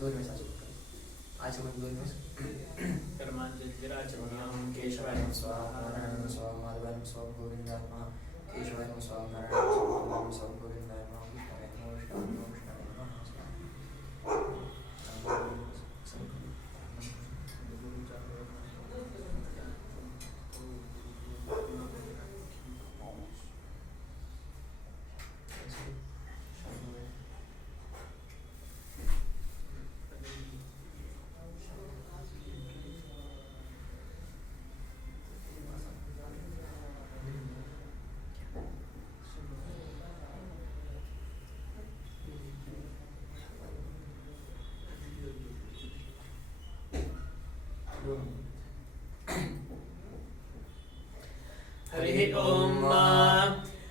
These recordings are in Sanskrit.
2 निमेष आचमन 2 निमेष कर्मांचराचमनम केशवाय नमः स्वाहा नारायणाय नमः स्वाहा माधवाय नमः स्वाहा गोविंदाय नमः केशवाय नमः स्वाहा नारायणाय नमः स्वाहा माधवाय नमः स्वाहा गोविंदाय नमः विष्णुवे नमः विष्णुवे नमः हरिः ओम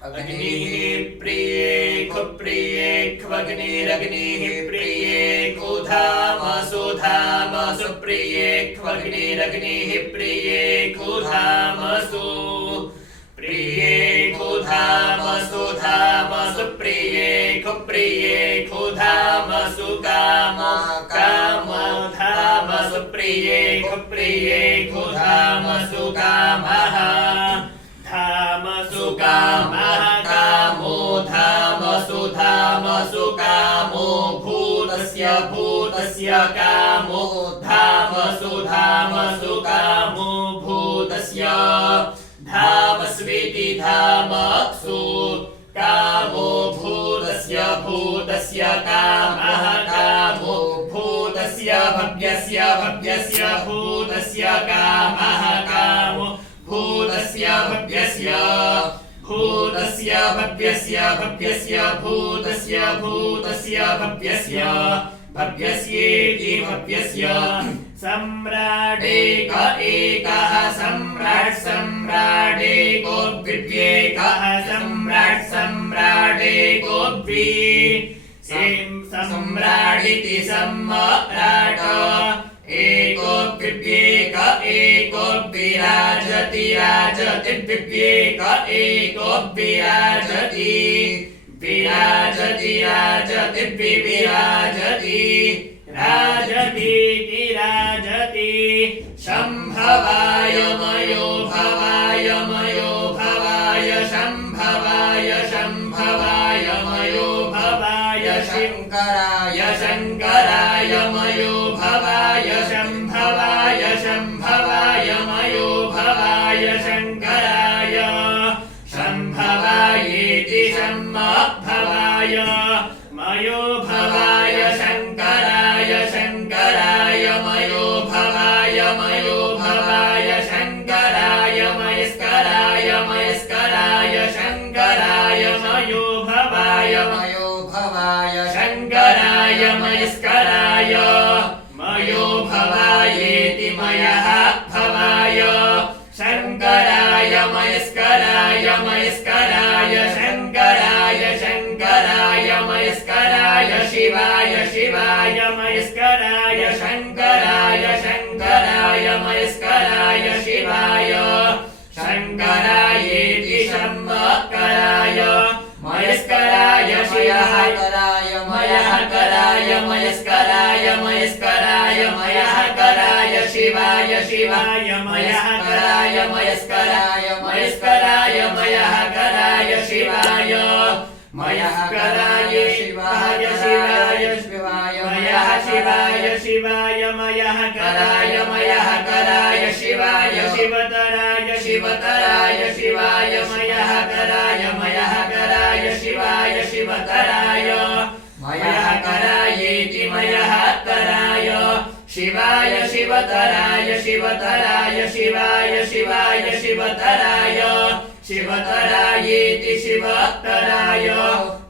अग्निः प्रिये कुप्रिये क्वग्निरग्निः प्रिये कुधामसु धामसु प्रिये क्वग्निरग्निः प्रिये कुधामसु प्रिये कुधामसु धामसु प्रिये कुप्रिये कुधामसु काम काम धामसु प्रिये कुप्रिये कुधामसु कामः धामसु कामः कामो धामसु धामसु कामो भूतस्य भूतस्य कामो धामसु धामसु कामो भूतस्य धामस्विति धामसु कामो भूतस्य भूतस्य कामः कामो भूतस्य भव्यस्य भव्यस्य भूतस्य कामः कामो भूतस्य भव्यस्य भूतस्य भव्यस्य भव्यस्य भूतस्य भूतस्य भव्यस्य भव्यस्येति भव्यस्य सम्राडेक एकः सम्राट् सम्राडेको द्वितीयेकः सम्राट् सम्राडेको द्वि सम्राडिति सम्राट एको द्वितीयेक एको विराजति राजति द्वितीयेक एको विराजति विराजति राजति विराजति राजतीति राजति शम्भवाय मयो भवाय मयो भवाय शम्भवाय शम्भवाय मयो भवाय शङ्कराय शङ्कराय मयो भवाय शम्भवाय शम्भवाय मयो भवाय शङ्कराय शम्भवायेति शम्भवाय मयो भवाय शङ्कराय शङ्कराय मयो भवाय शङ्कराय मयस्कराय मयस्कराय शङ्कराय मयो भवाय शङ्कराय मयस्कराय मयो भवायेति मयः भवाय शङ्कराय मयस्कराय मयस्कराय शङ्कराय शङ्कराय मयस्कराय शिवाय शिवाय मयस्कराय शङ्कराय शङ्कराय मयस्कराय शिवाय शङ्करायेति शम्कराय मयस्कराय शिवः मयः कराय मयस्कराय मयस्कराय मयः कराय शिवाय शिवाय मयः कराय मयस्कराय मयस्कराय मयः कराय शिवाय मयः कराय शिवाय शिवाय शिवाय मयः शिवाय शिवाय मयः कराय शिवाय शिवतराय शिवतराय शिवाय मयः कराय शिवाय शिवतराय मयः करायेति मयः कराय शिवाय शिवतराय शिवतराय शिवाय शिवाय शिवतराय शिवतरायेति शिवतराय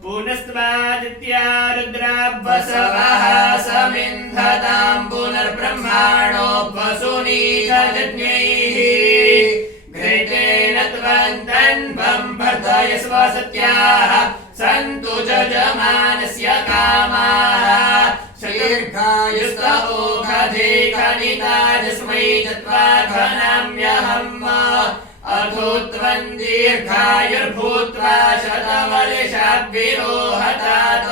पुनस्त्वादित्या रुद्रावसवः समिन्धतां पुनर्ब्रह्माणो वसुनीतयज्ञैः घृतेन त्वन्तन्वं वर्धयस्व सत्याः सन्तु जजमानस्य कामाः दीर्घायुस्तोघधिखनिताजस्मै चत्वाघनाम्यहम् अथो त्वं दीर्घायुर्भूत्वा शतवर्षाद्विरोहतात्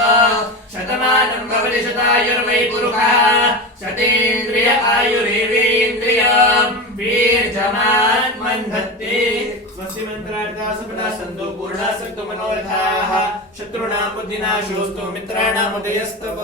शतमानं भवति शता आयुर्वै पुरुषः शतेन्द्रिय आयुरेवेन्द्रियम् वीर्यमात्मन् धत्ते स्वस्य मंत्रार्थाः सपदा सन्तो पूर्णा सन्तु मनोरथाः शत्रूणां बुद्धिनाशोऽस्तु मित्राणाम् उदयस्तव